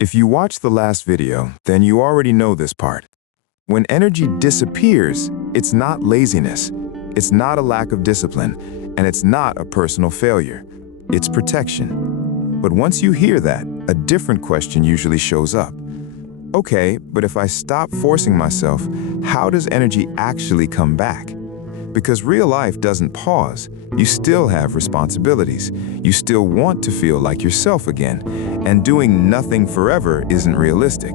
If you watched the last video, then you already know this part. When energy disappears, it's not laziness, it's not a lack of discipline, and it's not a personal failure. It's protection. But once you hear that, a different question usually shows up. Okay, but if I stop forcing myself, how does energy actually come back? Because real life doesn't pause. You still have responsibilities. You still want to feel like yourself again. And doing nothing forever isn't realistic.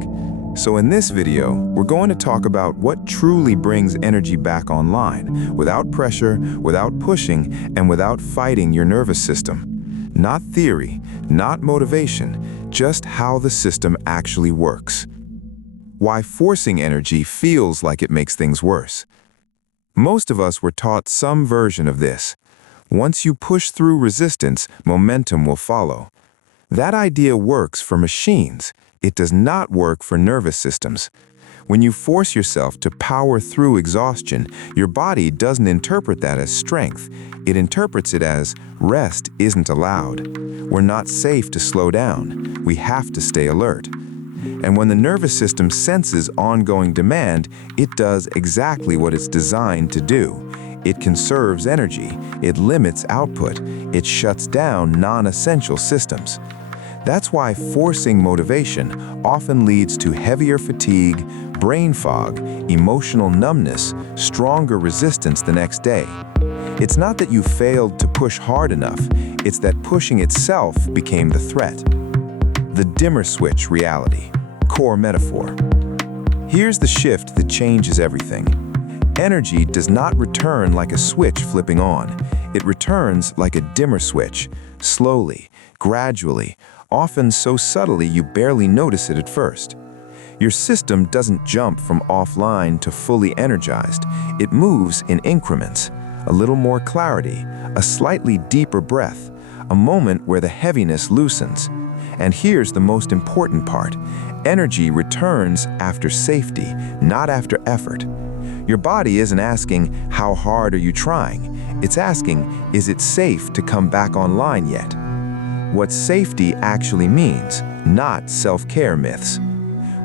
So in this video, we're going to talk about what truly brings energy back online, without pressure, without pushing, and without fighting your nervous system. Not theory, not motivation, just how the system actually works. Why forcing energy feels like it makes things worse. Most of us were taught some version of this. Once you push through resistance, momentum will follow. That idea works for machines. It does not work for nervous systems. When you force yourself to power through exhaustion, your body doesn't interpret that as strength. It interprets it as rest isn't allowed. We're not safe to slow down. We have to stay alert. And when the nervous system senses ongoing demand, it does exactly what it's designed to do. It conserves energy, it limits output, it shuts down non-essential systems. That's why forcing motivation often leads to heavier fatigue, brain fog, emotional numbness, stronger resistance the next day. It's not that you failed to push hard enough, it's that pushing itself became the threat. The dimmer switch reality, core metaphor. Here's the shift that changes everything. Energy does not return like a switch flipping on. It returns like a dimmer switch, slowly, gradually, often so subtly you barely notice it at first. Your system doesn't jump from offline to fully energized. It moves in increments. A little more clarity, a slightly deeper breath, a moment where the heaviness loosens. And here's the most important part. Energy returns after safety, not after effort. Your body isn't asking, how hard are you trying? It's asking, is it safe to come back online yet? What safety actually means, not self-care myths.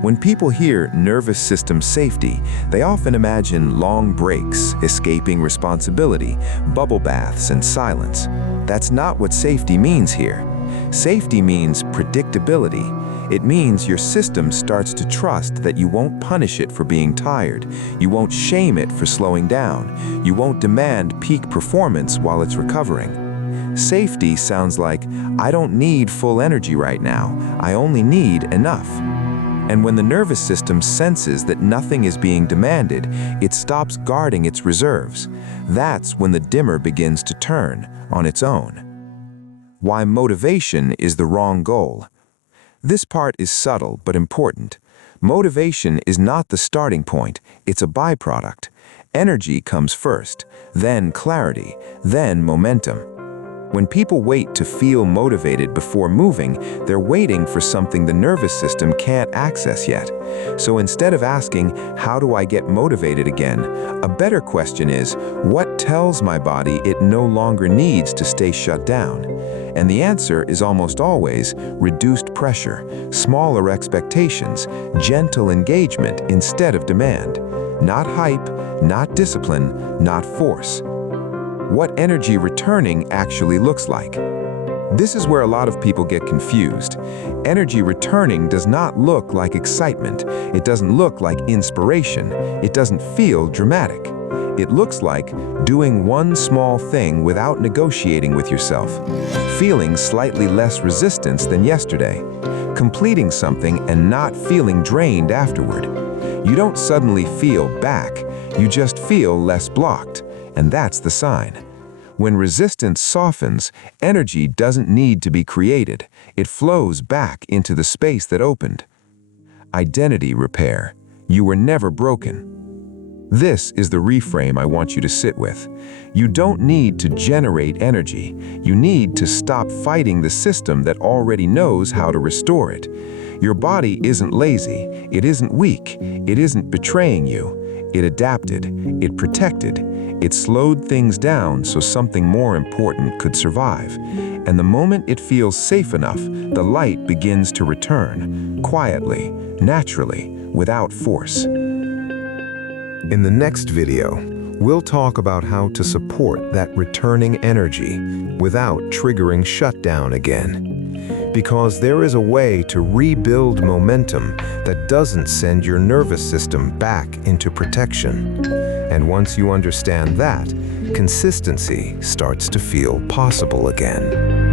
When people hear nervous system safety, they often imagine long breaks, escaping responsibility, bubble baths, and silence. That's not what safety means here. Safety means predictability. It means your system starts to trust that you won't punish it for being tired. You won't shame it for slowing down. You won't demand peak performance while it's recovering. Safety sounds like, I don't need full energy right now. I only need enough. And when the nervous system senses that nothing is being demanded, it stops guarding its reserves. That's when the dimmer begins to turn on its own. Why motivation is the wrong goal. This part is subtle but important. Motivation is not the starting point, it's a byproduct. Energy comes first, then clarity, then momentum. When people wait to feel motivated before moving, they're waiting for something the nervous system can't access yet. So instead of asking, how do I get motivated again? A better question is, what tells my body it no longer needs to stay shut down? And the answer is almost always reduced pressure, smaller expectations, gentle engagement instead of demand. Not hype, not discipline, not force. What energy returning actually looks like. This is where a lot of people get confused. Energy returning does not look like excitement. It doesn't look like inspiration. It doesn't feel dramatic. It looks like doing one small thing without negotiating with yourself, feeling slightly less resistance than yesterday, completing something and not feeling drained afterward. You don't suddenly feel back, you just feel less blocked. And that's the sign. When resistance softens, energy doesn't need to be created. It flows back into the space that opened. Identity repair. You were never broken. This is the reframe I want you to sit with. You don't need to generate energy. You need to stop fighting the system that already knows how to restore it. Your body isn't lazy. It isn't weak. It isn't betraying you. It adapted, it protected, it slowed things down so something more important could survive. And the moment it feels safe enough, the light begins to return, quietly, naturally, without force. In the next video, we'll talk about how to support that returning energy without triggering shutdown again. Because there is a way to rebuild momentum that doesn't send your nervous system back into protection. And once you understand that, consistency starts to feel possible again.